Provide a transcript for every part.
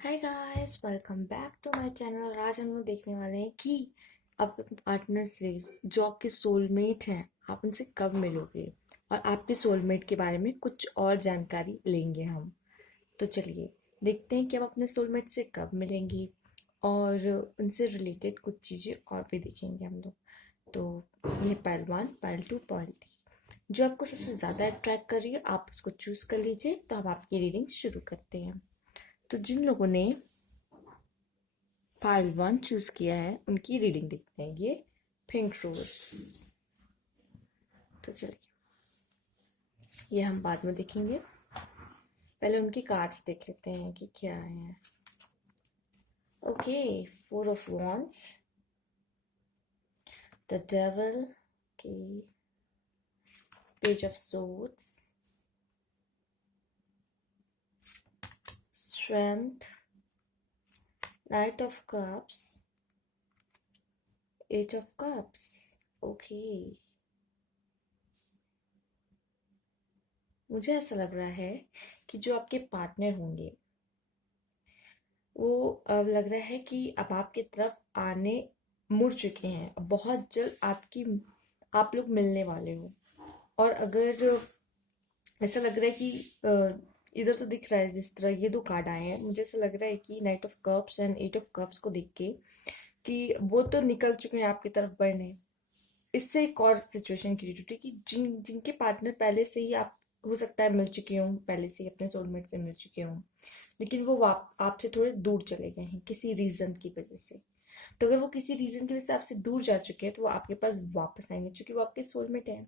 Hi guys, welcome back to my channel. आज हम लोग देखने वाले हैं कि आप पार्टनर से जो आपके सोलमेट हैं आप उनसे कब मिलोगे और आपके सोलमेट के बारे में कुछ और जानकारी लेंगे हम। तो चलिए देखते हैं कि आप अपने सोलमेट से कब मिलेंगे और उनसे रिलेटेड कुछ चीज़ें और भी देखेंगे हम लोग। तो ये पार्ट 1, पार्ट 2, पार्ट 3 जो आपको सबसे ज़्यादा अट्रैक्ट कर रही है आप उसको चूज़ कर लीजिए। तो हम आपकी रीडिंग शुरू करते हैं। तो जिन लोगों ने फाइल 1 चूज किया है उनकी रीडिंग देखते हैं। ये पिंक रोज। तो चलिए ये हम बाद में देखेंगे, पहले उनकी कार्ड्स देख लेते हैं कि क्या है। Okay, 4 of Wands, the devil की, page of Swords, strength, knight of cups, eight of cups. Okay, मुझे ऐसा लग रहा है कि जो आपके पार्टनर होंगे वो अब लग रहा है कि अब आपकी तरफ आने मुड़ चुके हैं। अब बहुत जल्द आप लोग मिलने वाले हो। और अगर ऐसा लग रहा है कि इधर तो दिख रहा है जिस तरह ये दो कार्ड आए हैं, मुझे ऐसा लग रहा है कि knight of cups and eight of cups को देख के कि वो तो निकल चुके हैं आपकी तरफ बढ़ने। इससे एक और सिचुएशन क्रिएट होती है कि जिनके पार्टनर पहले से ही आप हो सकता है मिल चुके हों, पहले से ही अपने सोलमेट से मिल चुके हों, लेकिन वो आपसे थोड़े दूर चले गए हैं किसी रीजन की वजह से। तो अगर वो किसी रीजन की वजह से आपसे दूर जा चुके हैं तो वो आपके पास वापस आएंगे क्योंकि वो आपके सोलमेट हैं।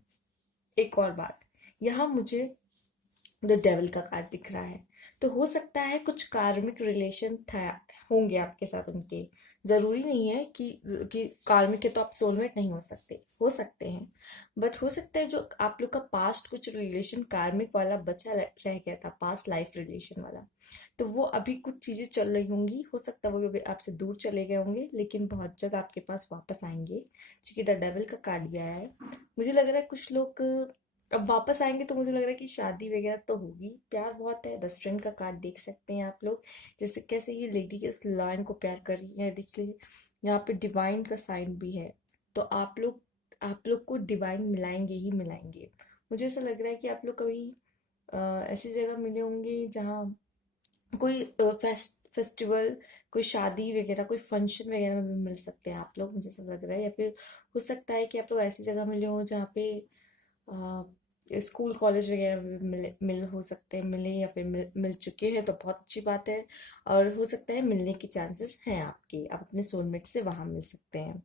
एक और बात, यहाँ मुझे द डेविल का कार्ड दिख रहा है। तो हो सकता है कुछ कार्मिक रिलेशन था होंगे आपके साथ उनके। जरूरी नहीं है कि कार्मिक है तो आप सोलमेट नहीं हो सकते हैं। बट हो सकता है जो आप लोग का पास्ट कुछ रिलेशन कार्मिक वाला बचा रह गया था, पास्ट लाइफ रिलेशन वाला। तो वो अभी कुछ चीजें चल रही होंगी, हो सकता है वो अभी आपसे दूर चले गए होंगे लेकिन बहुत जल्द आपके पास वापस आएंगे क्योंकि द डेविल का कार्ड भी आया है। मुझे लग रहा है कुछ लोग अब वापस आएंगे तो मुझे लग रहा है कि शादी वगैरह तो होगी। प्यार बहुत है, द स्ट्रेंथ का कार्ड देख सकते हैं आप लोग। जैसे कैसे ये लेडी के उस लायन को प्यार कर रही है, देख लीजिए यहाँ पे डिवाइन का साइन भी है। तो आप लोग को डिवाइन मिलाएंगे ही मिलाएंगे। मुझे ऐसा लग रहा है कि आप लोग कभी ऐसी जगह मिले होंगे जहाँ कोई फेस्टिवल, कोई शादी वगैरह, कोई फंक्शन वगैरह में भी मिल सकते हैं आप लोग, मुझे ऐसा लग रहा है। या फिर हो सकता है कि आप लोग ऐसी जगह मिले हो जहाँ पे स्कूल कॉलेज वगैरह में भी मिल हो सकते हैं, मिले या फिर मिल चुके हैं तो बहुत अच्छी बात है। और हो सकता है मिलने की चांसेस हैं आपके, आप अपने सोलमेट से वहां मिल सकते हैं।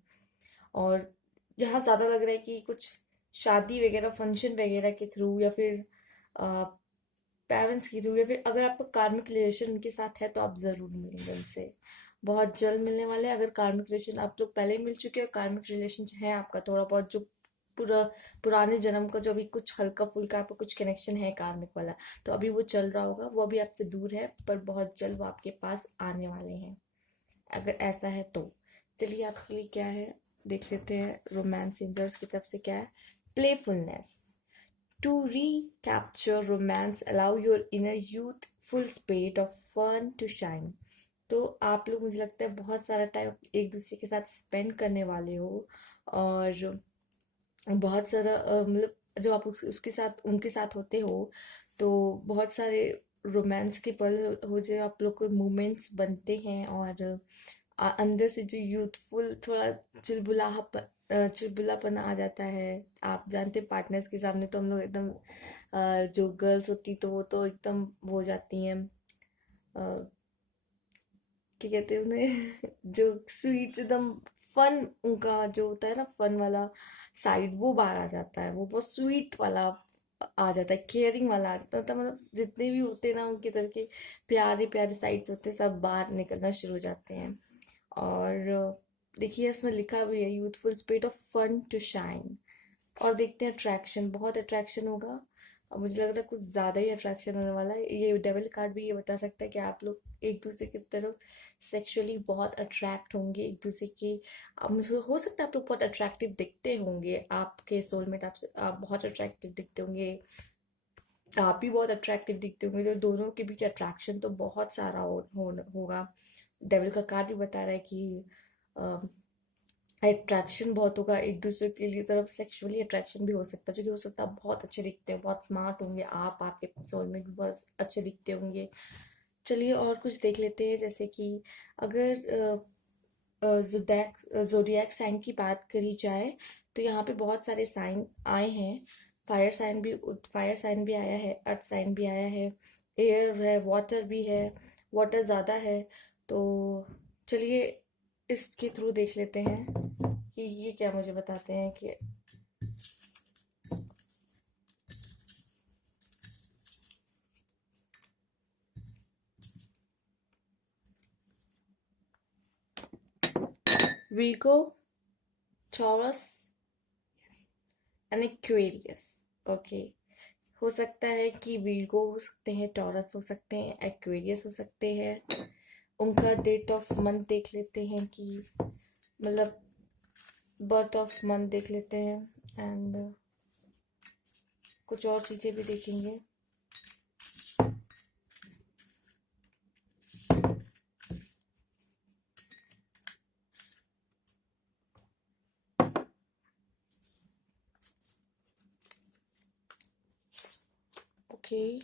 और जहाँ ज़्यादा लग रहा है कि कुछ शादी वगैरह, फंक्शन वगैरह के थ्रू या फिर पेरेंट्स के थ्रू या फिर अगर आपका कार्मिक रिलेशन उनके साथ है तो आप ज़रूर मिलेंगे उनसे। बहुत जल्द मिलने वाले हैं। अगर कार्मिक रिलेशन आप लोग पहले ही मिल चुके हो, कार्मिक रिलेशन है आपका थोड़ा बहुत जो पूरा पुराने जन्म का जो अभी कुछ हल्का फुल्का आपका कुछ कनेक्शन है कार्मिक वाला, तो अभी वो चल रहा होगा। वो अभी आपसे दूर है पर बहुत जल्द वो आपके पास आने वाले हैं, अगर ऐसा है तो। चलिए आपके लिए क्या है देख लेते हैं। रोमांस एंजल्स की तरफ से क्या है। Playfulness, to recapture romance, allow your inner youthful spirit of fun to shine। तो आप लोग मुझे लगता है बहुत सारा टाइम एक दूसरे के साथ स्पेंड करने वाले हो। और बहुत सारा मतलब जब आप उसके साथ उनके साथ होते हो तो बहुत सारे रोमांस के पल हो जो आप लोग को मोमेंट्स बनते हैं। और अंदर से जो यूथफुल थोड़ा चुलबुलापन आ जाता है। आप जानते हैं पार्टनर्स के सामने तो हम लोग एकदम जो गर्ल्स होती तो वो तो एकदम वो हो जाती हैं, क्या कहते हैं उन्हें जो स्वीट एकदम फन, उनका जो होता है ना फन वाला साइड वो बाहर आ जाता है। वो बहुत स्वीट वाला आ जाता है, केयरिंग वाला आ जाता है। मतलब जितने भी होते हैं ना उनकी तरफ के प्यारे प्यारे साइड्स होते हैं सब बाहर निकलना शुरू हो जाते हैं। और देखिए इसमें लिखा भी है youthful spirit of fun to shine. और देखते हैं अट्रैक्शन, बहुत अट्रैक्शन होगा। अब मुझे लग रहा है कुछ ज़्यादा ही अट्रैक्शन होने वाला है। ये डेविल कार्ड भी ये बता सकता है कि आप लोग एक दूसरे की तरफ सेक्सुअली बहुत अट्रैक्ट होंगे एक दूसरे के। अब मुझे हो सकता है आप लोग बहुत अट्रैक्टिव दिखते होंगे, आपके सोलमेट आपसे आप बहुत अट्रैक्टिव दिखते होंगे। आप भी बहुत अट्रैक्टिव दिखते होंगे, तो दोनों के बीच अट्रैक्शन तो बहुत सारा होगा। डेविल का कार्ड भी बता रहा है कि अट्रैक्शन बहुत होगा एक दूसरे के लिए, तरफ सेक्सुअली अट्रैक्शन भी हो सकता है, जो कि हो सकता है आप बहुत अच्छे दिखते हो, बहुत स्मार्ट होंगे आप, आपके सोलमेट भी बहुत अच्छे दिखते होंगे। चलिए और कुछ देख लेते हैं, जैसे कि अगर जोडियक साइन की बात करी जाए तो यहाँ पे बहुत सारे साइन आए हैं। फायर साइन भी आया है, अर्थ साइन भी आया है, एयर है, वाटर भी है, वाटर ज़्यादा है। तो चलिए इसके थ्रू देख लेते हैं कि ये क्या मुझे बताते हैं कि Virgo, Taurus and Aquarius. Okay, हो सकता है कि वीगो हो सकते हैं, टॉरस हो सकते हैं, एक्वेरियस हो सकते हैं। उनका डेट ऑफ मंथ देख लेते हैं कि मतलब बर्थ ऑफ मंथ देख लेते हैं, एंड कुछ और चीज़ें भी देखेंगे। ओके,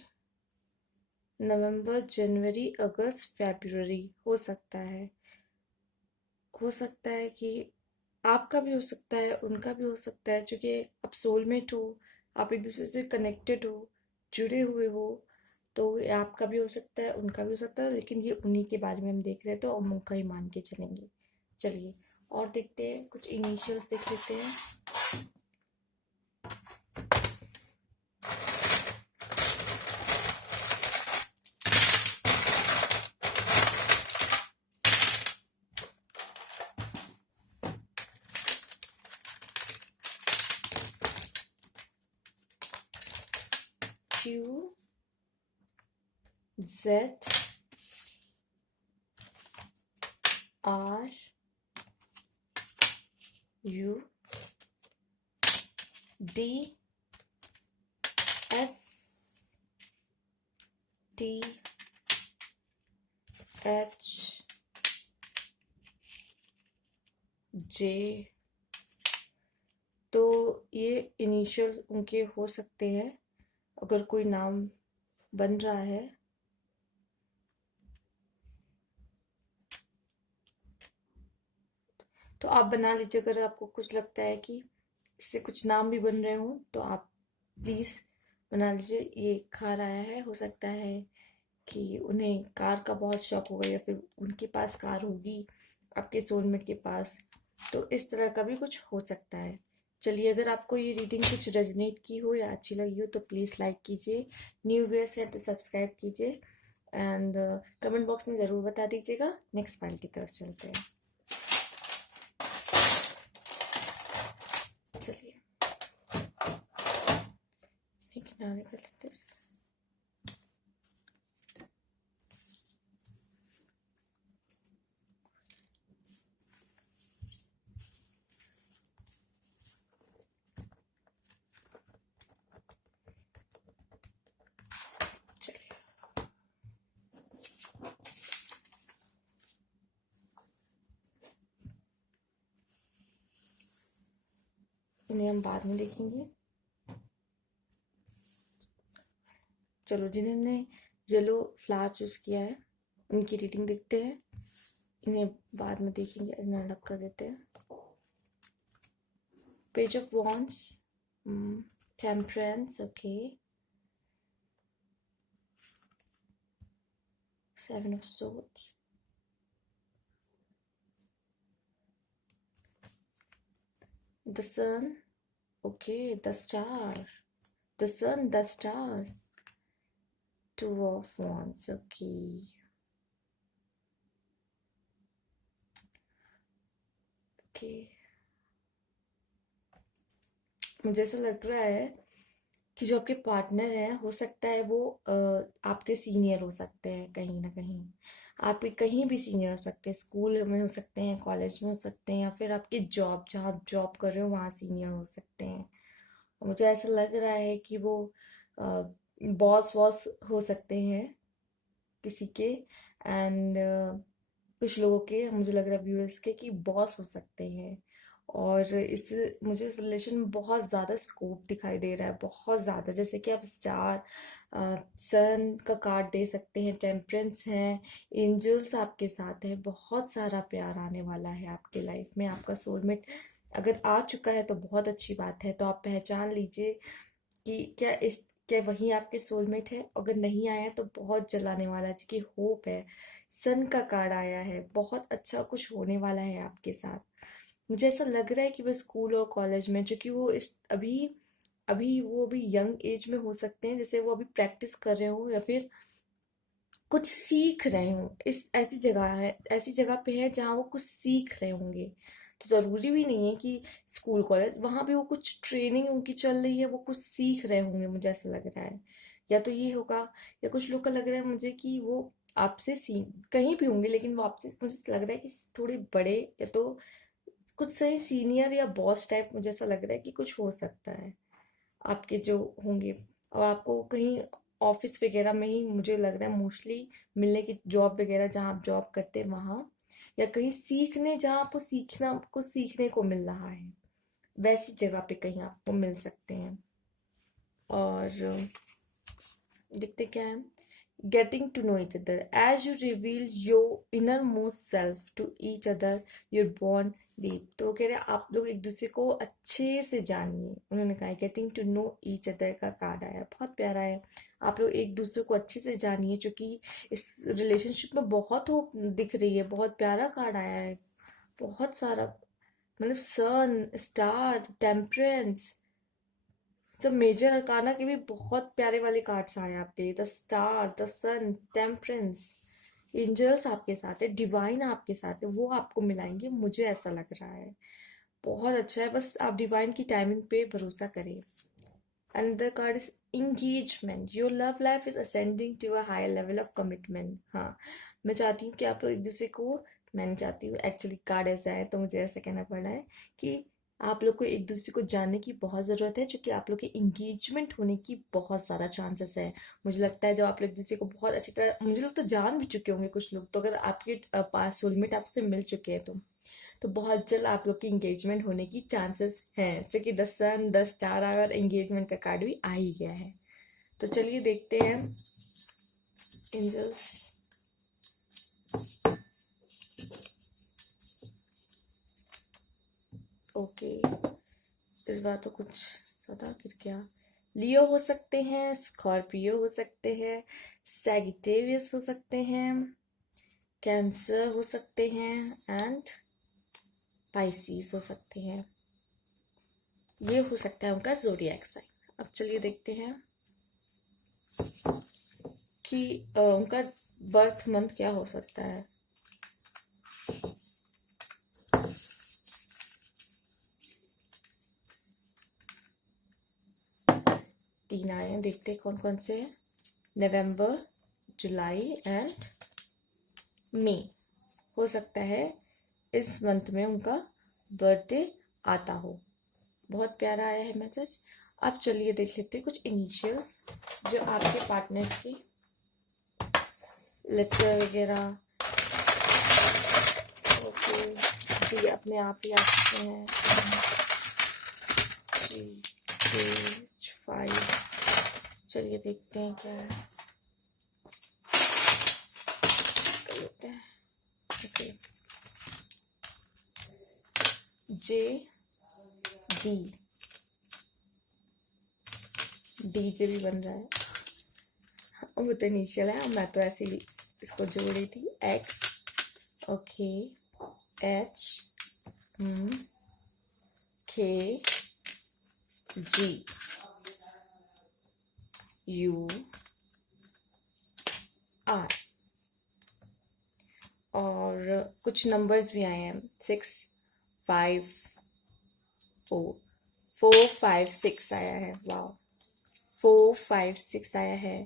नवंबर, जनवरी, अगस्त, फरवरी हो सकता है। हो सकता है कि आपका भी हो सकता है, उनका भी हो सकता है, क्योंकि आप सोलमेट हो, आप एक दूसरे से कनेक्टेड हो, जुड़े हुए हो। तो ये आपका भी हो सकता है, उनका भी हो सकता है, लेकिन ये उन्हीं के बारे में हम देख रहे हैं तो हम उनका ही मान के चलेंगे। चलिए और देखते हैं, कुछ इनिशियल्स देख लेते हैं। Q, Z, R, U, D, S, T, H, J। तो ये इनिशियल्स उनके हो सकते हैं, अगर कोई नाम बन रहा है। तो आप बना लीजिए, अगर आपको कुछ लगता है कि इससे कुछ नाम भी बन रहे हो तो आप प्लीज़ बना लीजिए। ये कार आया है, हो सकता है कि उन्हें कार का बहुत शौक होगा, या फिर उनके पास कार होगी आपके सोलमेट के पास। तो इस तरह का भी कुछ हो सकता है। चलिए, अगर आपको ये रीडिंग कुछ रेजोनेट की हो या अच्छी लगी हो तो प्लीज़ लाइक कीजिए, न्यू व्यूअर्स है तो सब्सक्राइब कीजिए, एंड कमेंट बॉक्स में ज़रूर बता दीजिएगा। नेक्स्ट फाइल की तरफ चलते हैं। चलिए एक किनारे कर लेते हैं। चलिए, इन्हें हम बाद में देखेंगे। चलो, जिन्होंने येलो फ्लावर चूज किया है उनकी रीडिंग देखते हैं, इन्हें बाद में देखेंगे, इन्हें अलग कर देते हैं। Page of wands, temperance, okay, seven of swords, the sun, okay, the star, the sun, the star, two of wands, okay. Okay, मुझे ऐसा लग रहा है कि जो आपके पार्टनर हैं, हो सकता है वो आपके सीनियर हो सकते हैं कहीं ना कहीं। आपके कहीं भी सीनियर हो सकते हैं, स्कूल में हो सकते हैं, कॉलेज में हो सकते हैं, या फिर आपकी जॉब, जहाँ आप जॉब कर रहे हो वहाँ सीनियर हो सकते हैं। और मुझे ऐसा लग रहा है कि वो बॉस वॉस हो सकते हैं किसी के, एंड कुछ लोगों के, मुझे लग रहा है व्यूअर्स के, कि बॉस हो सकते हैं। और मुझे इस रिलेशन में बहुत ज़्यादा स्कोप दिखाई दे रहा है, बहुत ज़्यादा। जैसे कि आप स्टार, सन का कार्ड दे सकते हैं, टेम्परेंस है, एंजल्स आपके साथ है, बहुत सारा प्यार आने वाला है आपके लाइफ में। आपका सोलमेट अगर आ चुका है तो बहुत अच्छी बात है, तो आप पहचान लीजिए कि क्या वही आपके सोलमेट है। अगर नहीं आया तो बहुत जलाने वाला है, क्योंकि होप है। सन का कार्ड आया है, बहुत अच्छा कुछ होने वाला है आपके साथ। मुझे ऐसा लग रहा है कि वो स्कूल और कॉलेज में, क्योंकि वो इस अभी अभी वो अभी यंग एज में हो सकते हैं, जैसे वो अभी प्रैक्टिस कर रहे हो या फिर कुछ सीख रहे हो। इस ऐसी जगह है, ऐसी जगह पे है जहाँ वो कुछ सीख रहे होंगे। तो जरूरी भी नहीं है कि स्कूल कॉलेज, वहां भी वो कुछ ट्रेनिंग उनकी चल रही है, वो कुछ सीख रहे होंगे, मुझे ऐसा लग रहा है। या तो ये होगा, या कुछ लोग का लग रहा है मुझे कि वो आपसे सी कहीं भी होंगे, लेकिन वो आपसे, मुझे लग रहा है कि थोड़े बड़े, या तो कुछ सही सीनियर या बॉस टाइप, मुझे ऐसा लग रहा है कि कुछ हो सकता है आपके जो होंगे। और आपको कहीं ऑफिस वगैरह में ही, मुझे लग रहा है मोस्टली मिलने की, जॉब वगैरह जहाँ आप जॉब करते हैं वहाँ, या कहीं सीखने, जहाँ आपको सीखने को मिल रहा है, वैसी जगह पे कहीं आपको मिल सकते हैं। और देखते क्या है। Getting to know each other as you reveal your innermost self to each other, your bond deep। तो वो कह रहे हैं आप लोग एक दूसरे को अच्छे से जानिए। उन्होंने कहा getting to know each other का कार्ड आया, बहुत प्यारा है। आप लोग एक दूसरे को अच्छे से जानिए, क्योंकि इस रिलेशनशिप में बहुत होप दिख रही है। बहुत प्यारा कार्ड आया है, बहुत सारा, मतलब सन, स्टार, टेम्परेंस, सब मेजर अरकाना के भी बहुत प्यारे वाले कार्ड्स आए आपके लिए। The star, the sun, temperance, angels आपके साथ है, डिवाइन आपके साथ है, वो आपको मिलाएंगे, मुझे ऐसा लग रहा है। बहुत अच्छा है, बस आप डिवाइन की टाइमिंग पे भरोसा करें। Another card is engagement. Your love life is ascending to a higher level of commitment। हाँ, मैं चाहती हूँ कि आप लोग एक दूसरे को, मैं नहीं चाहती हूँ, एक्चुअली कार्ड ऐसा है तो मुझे ऐसा कहना पड़ रहा है कि आप लोग को एक दूसरे को जानने की बहुत ज़रूरत है, क्योंकि आप लोग के इंगेजमेंट होने की बहुत ज़्यादा चांसेस है। मुझे लगता है जब आप लोग एक दूसरे को बहुत अच्छी तरह, मुझे लगता है जान भी चुके होंगे कुछ लोग, तो अगर आपके पास सोलमेट आपसे मिल चुके हैं तो बहुत जल्द आप लोग की इंगेजमेंट होने की चांसेस हैं, क्योंकि द सन, द स्टार और एंगेजमेंट का कार्ड भी आ ही गया है। तो चलिए देखते हैं एंजल्स। ओके, इस बार तो कुछ पता फिर क्या। लियो हो सकते हैं, स्कॉर्पियो हो सकते हैं, सैगिटेरियस हो सकते हैं, कैंसर हो सकते हैं, एंड पाइसिस हो सकते हैं। ये हो सकता है उनका जोडिएक साइन। अब चलिए देखते हैं कि उनका बर्थ मंथ क्या हो सकता है। तीन आए हैं, देखते हैं कौन कौन से हैं। नवंबर, जुलाई एंड मई। हो सकता है इस मंथ में उनका बर्थडे आता हो। बहुत प्यारा आया है मैसेज। अब चलिए देख लेते हैं कुछ इनिशियल्स जो आपके पार्टनर की लेटर वगैरह। ओके जी, अपने आप ही आते हैं। जी, 5। चलिए देखते हैं क्या है, कर लेते हैं। ओके, जे डी, डीजे भी बन रहा है, और वो तो इनिशियल है, मैं तो ऐसे ही इसको जोड़ रही थी। एक्स, ओके, एच, के, जी, यू, आर। और कुछ नंबर्स भी आए हैं, 6, 5, 4, 4, 5, 6 आया है। वाह, 4, 5, 6 आया है।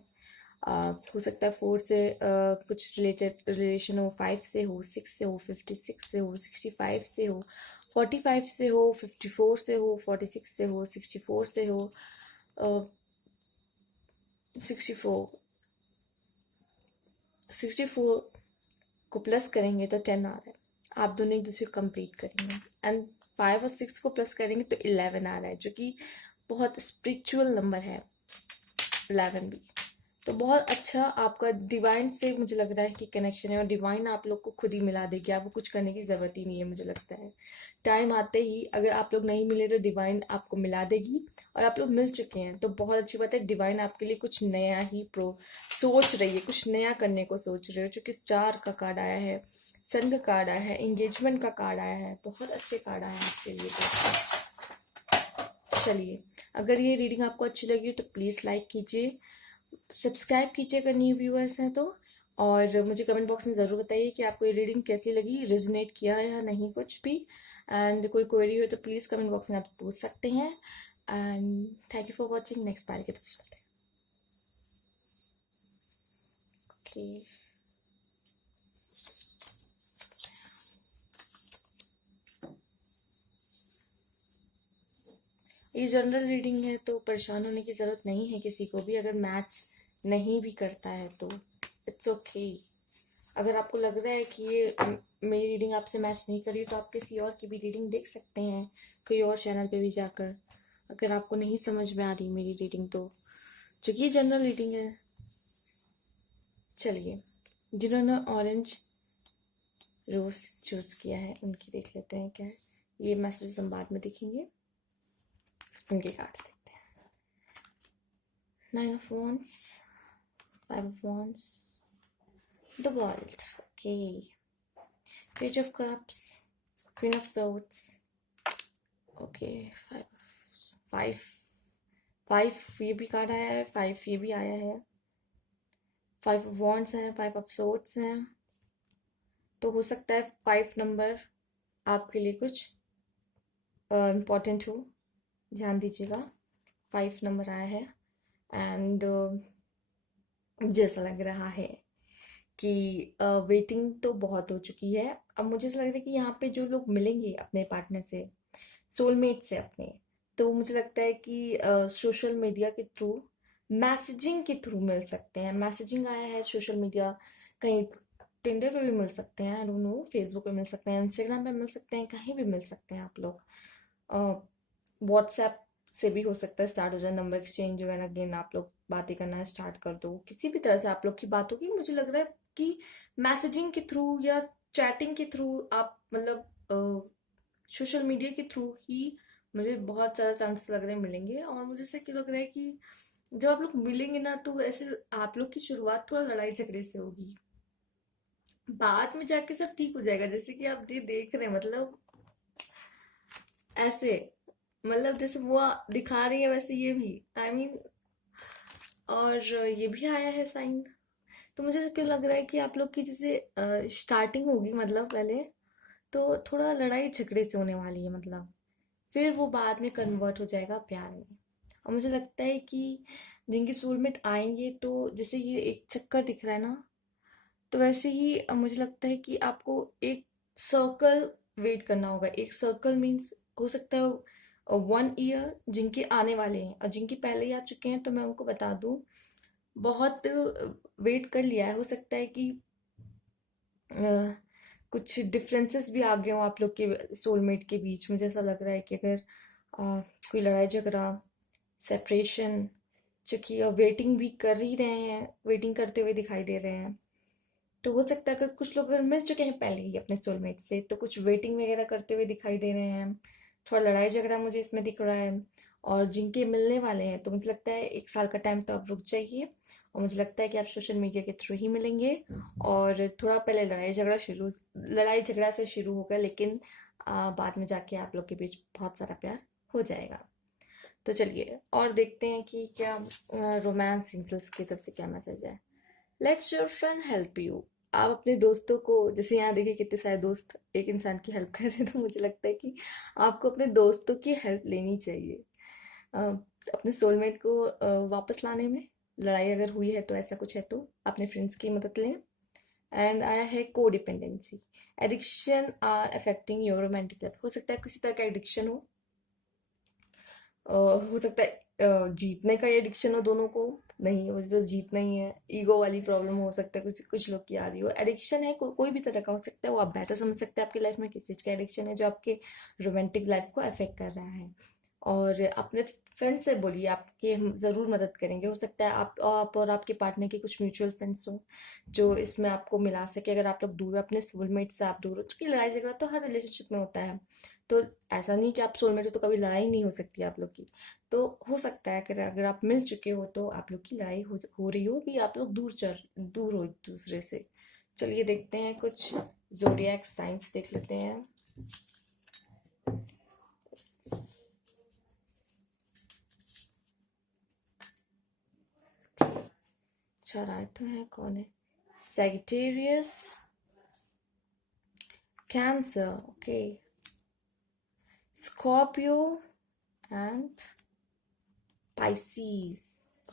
हो सकता है 4 से कुछ रिलेशन हो, 5 से हो, 6 से हो, 56 से हो, 65 से हो, 45 से हो, 54 से हो, 46 से हो, 64 से हो, 64 को प्लस करेंगे तो 10 आ रहा है। आप दोनों एक दूसरे को कंप्लीट करेंगे एंड 5 और 6 को प्लस करेंगे तो 11 आ रहा है, जो कि बहुत स्पिरिचुअल नंबर है 11 भी। तो बहुत अच्छा आपका डिवाइन से मुझे लग रहा है कि कनेक्शन है, और डिवाइन आप लोग को खुद ही मिला देगी, आपको कुछ करने की ज़रूरत ही नहीं है। मुझे लगता है टाइम आते ही अगर आप लोग नहीं मिले तो डिवाइन आपको मिला देगी, और आप लोग मिल चुके हैं तो बहुत अच्छी बात है। डिवाइन आपके लिए कुछ नया ही सोच रही है, कुछ नया करने को सोच रहे हो। चूँकि स्टार का कार्ड आया है, सन का कार्ड आया है, एंगेजमेंट का कार्ड आया है, बहुत अच्छे कार्ड आए हैं आपके लिए। तो चलिए, अगर ये रीडिंग आपको अच्छी लगी तो प्लीज़ लाइक कीजिए, सब्सक्राइब कीजिए अगर न्यू व्यूअर्स हैं तो, और मुझे कमेंट बॉक्स में ज़रूर बताइए कि आपको ये रीडिंग कैसी लगी, रेजोनेट किया या नहीं कुछ भी। एंड कोई क्वेरी हो तो प्लीज़ कमेंट बॉक्स में आप पूछ सकते हैं। And thank you for watching. Next बार की तरफ चलते हैं। ओके, ये जनरल रीडिंग है तो परेशान होने की ज़रूरत नहीं है किसी को भी। अगर मैच नहीं भी करता है तो इट्स ओके। अगर आपको लग रहा है कि ये मेरी रीडिंग आपसे मैच नहीं कर रही तो आप किसी और की भी रीडिंग देख सकते हैं, कोई और चैनल पे भी जाकर, अगर आपको नहीं समझ में आ रही मेरी रीडिंग तो, क्योंकि ये जनरल रीडिंग है। चलिए, जिन्होंने ऑरेंज रोज चूज किया है उनकी देख लेते हैं क्या है। ये मैसेज हम बाद में देखेंगे, उनके कार्ड्स देखते हैं। 9 of Wands, 5 of Wands, the World, okay, Page of Cups, Queen of Swords, okay, 5 ये भी कार्ड आया है, 5 ये भी आया है, 5 of Wands है, 5 of Swords है। तो हो सकता है 5 नंबर आपके लिए कुछ इम्पोर्टेंट हो, ध्यान दीजिएगा। 5 नंबर आया है एंड जैसा लग रहा है कि वेटिंग तो बहुत हो चुकी है। अब मुझे ऐसा लग रहा है कि यहाँ पे जो लोग मिलेंगे अपने पार्टनर से, सोलमेट से अपने, तो मुझे लगता है कि सोशल मीडिया के थ्रू, मैसेजिंग के थ्रू मिल सकते हैं। मैसेजिंग आया है सोशल मीडिया, कहीं टिंडर पे भी मिल सकते हैं, आई डोंट नो, फेसबुक पे मिल सकते हैं, इंस्टाग्राम पे मिल सकते हैं, कहीं भी मिल सकते हैं आप लोग। व्हाट्सएप से भी हो सकता है स्टार्ट हो जाए, नंबर एक्सचेंज हो, एंड अगेन आप लोग बातें करना स्टार्ट कर दो। किसी भी तरह से आप लोग की बात होगी। मुझे लग रहा है कि मैसेजिंग के थ्रू या चैटिंग के थ्रू आप, मतलब सोशल मीडिया के थ्रू ही मुझे बहुत ज़्यादा चांसेस लग रहे हैं मिलेंगे। और मुझे ऐसा क्यों लग रहा है कि जब आप लोग मिलेंगे ना तो ऐसे आप लोग की शुरुआत थोड़ा लड़ाई झगड़े से होगी, बाद में जाके सब ठीक हो जाएगा। जैसे कि आप देख रहे हैं, मतलब ऐसे, मतलब जैसे वो दिखा रही है वैसे ये भी, आई मीन, और ये भी आया है साइन। तो मुझे ऐसा क्यों लग रहा है कि आप लोग की जैसे स्टार्टिंग होगी, मतलब पहले तो थोड़ा लड़ाई झगड़े से होने वाली है, मतलब फिर वो बाद में कन्वर्ट हो जाएगा प्यार में। और मुझे लगता है कि जिनके सोलमेट आएंगे, तो जैसे ये एक चक्कर दिख रहा है ना, तो वैसे ही मुझे लगता है कि आपको एक सर्कल वेट करना होगा। एक सर्कल मीन्स हो सकता है 1 ईयर, जिनके आने वाले हैं और जिनके पहले ही आ चुके हैं तो मैं उनको बता दूं, बहुत वेट कर लिया है। हो सकता है कि अ, कुछ डिफरेंसेस भी आ गए हों आप लोग के सोलमेट के बीच। मुझे ऐसा लग रहा है कि अगर कोई लड़ाई झगड़ा, सेपरेशन, चूंकि वेटिंग भी कर ही रहे हैं, वेटिंग करते हुए दिखाई दे रहे हैं, तो हो सकता है अगर कुछ लोग अगर मिल चुके हैं पहले ही अपने सोलमेट से तो कुछ वेटिंग वगैरह करते हुए दिखाई दे रहे हैं। थोड़ा लड़ाई झगड़ा मुझे इसमें दिख रहा है। और जिनके मिलने वाले हैं तो मुझे लगता है 1 साल का टाइम तो आप रुक जाइए, और मुझे लगता है कि आप सोशल मीडिया के थ्रू ही मिलेंगे। और थोड़ा पहले लड़ाई झगड़ा से शुरू होगा, लेकिन बाद में जाके आप लोग के बीच बहुत सारा प्यार हो जाएगा। तो चलिए और देखते हैं कि क्या रोमांस एंजल्स की तरफ से क्या मैसेज है। Let's your friend help you. आप अपने दोस्तों को, जैसे यहाँ देखिए कितने सारे दोस्त एक इंसान की हेल्प कर रहे हैं, तो मुझे लगता है कि आपको अपने दोस्तों की हेल्प लेनी चाहिए अ, अपने सोलमेट को वापस लाने में। लड़ाई अगर हुई है तो ऐसा कुछ है तो अपने फ्रेंड्स की मदद लें। एंड आया है को dependency, addiction are affecting your romantic life. हो सकता है किसी तरह का एडिक्शन हो, हो सकता है जीतने का एडिक्शन हो दोनों को, नहीं, वो तो जीतना ही है। ईगो वाली प्रॉब्लम हो सकता है, कुछ कुछ लोग की आ रही हो। एडिक्शन है, कोई भी तरह का हो सकता है, वो आप बेहतर समझ सकते हैं आपकी लाइफ में किस चीज़ का एडिक्शन है जो आपके रोमांटिक लाइफ को अफेक्ट कर रहा है। और अपने फ्रेंड से बोलिए, आपके हम ज़रूर मदद करेंगे। हो सकता है आप और आपके पार्टनर के कुछ म्यूचुअल फ्रेंड्स हों जो इसमें आपको मिला सके। अगर आप लोग दूर हो, अपने सोलमेट से आप दूर हो, क्योंकि लड़ाई झगड़ा तो हर रिलेशनशिप में होता है। तो ऐसा नहीं कि आप सोलमेट हो तो कभी लड़ाई नहीं हो सकती आप लोग की। तो हो सकता है कि अगर आप मिल चुके हो तो आप लोग की लड़ाई हो रही हो भी, आप लोग दूर हो एक दूसरे से। चलिए देखते हैं कुछ ज़ोडिएक साइंस देख लेते हैं। अच्छा राय तो है, कौन है? Sagittarius, cancer, okay, Scorpio and Pisces,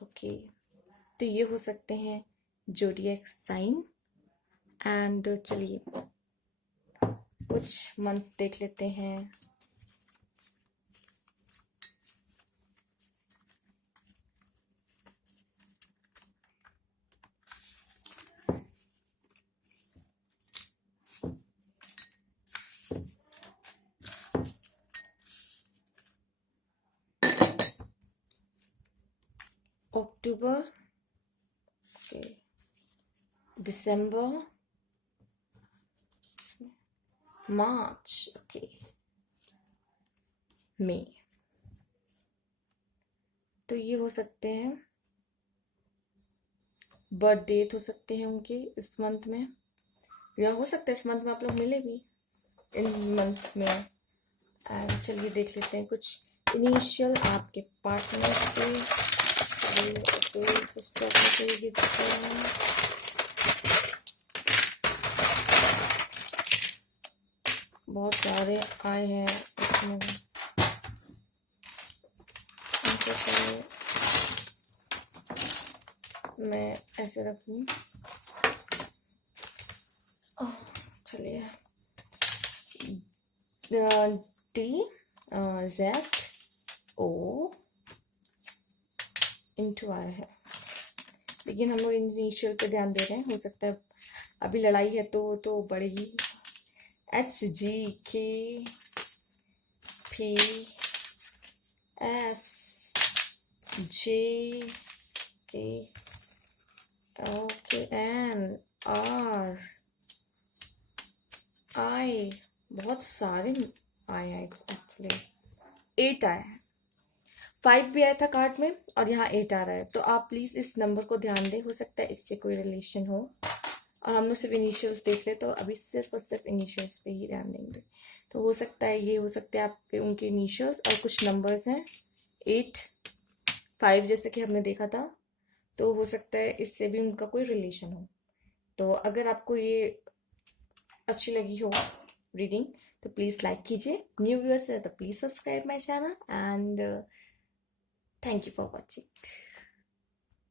okay. तो ये हो सकते हैं जोडिएक साइन। एंड चलिए कुछ मंथ देख लेते हैं। अक्टूबर, ओके, दिसंबर, मार्च, ओके, मई। तो ये हो सकते हैं बर्थ डेट, हो सकते हैं उनके इस मंथ में, या हो सकता है इस मंथ में आप लोग मिले भी इन मंथ में। एंड चलिए देख लेते हैं कुछ इनिशियल आपके पार्टनर के। कुछ तो आपको ये दिखते हैं। बहुत सारे आए हैं इसमें। इनसे पहले मैं ऐसे रखूँ। चलिए T Z O into R है, लेकिन हम लोग इनिशियल पे ध्यान दे रहे हैं। हो सकता है अभी लड़ाई है तो बढ़ेगी। एच जी के पी एस जे के ओके एन आर आई, बहुत सारे आए हैं एक्चुअली। 8 आए हैं, 5 भी आया था कार्ड में और यहाँ 8 आ रहा है। तो आप प्लीज़ इस नंबर को ध्यान दें, हो सकता है इससे कोई रिलेशन हो। और हम लोग सिर्फ इनिशियल्स देख रहे तो अभी सिर्फ और सिर्फ इनिशियल्स पे ही ध्यान देंगे। तो हो सकता है ये, हो सकता है आपके उनके इनिशियल्स और कुछ नंबर्स हैं 8 5 जैसे कि हमने देखा था। तो हो सकता है इससे भी उनका कोई रिलेशन हो। तो अगर आपको ये अच्छी लगी हो रीडिंग तो प्लीज़ लाइक कीजिए। न्यू व्यूअर्स है तो please subscribe my channel and thank you for watching.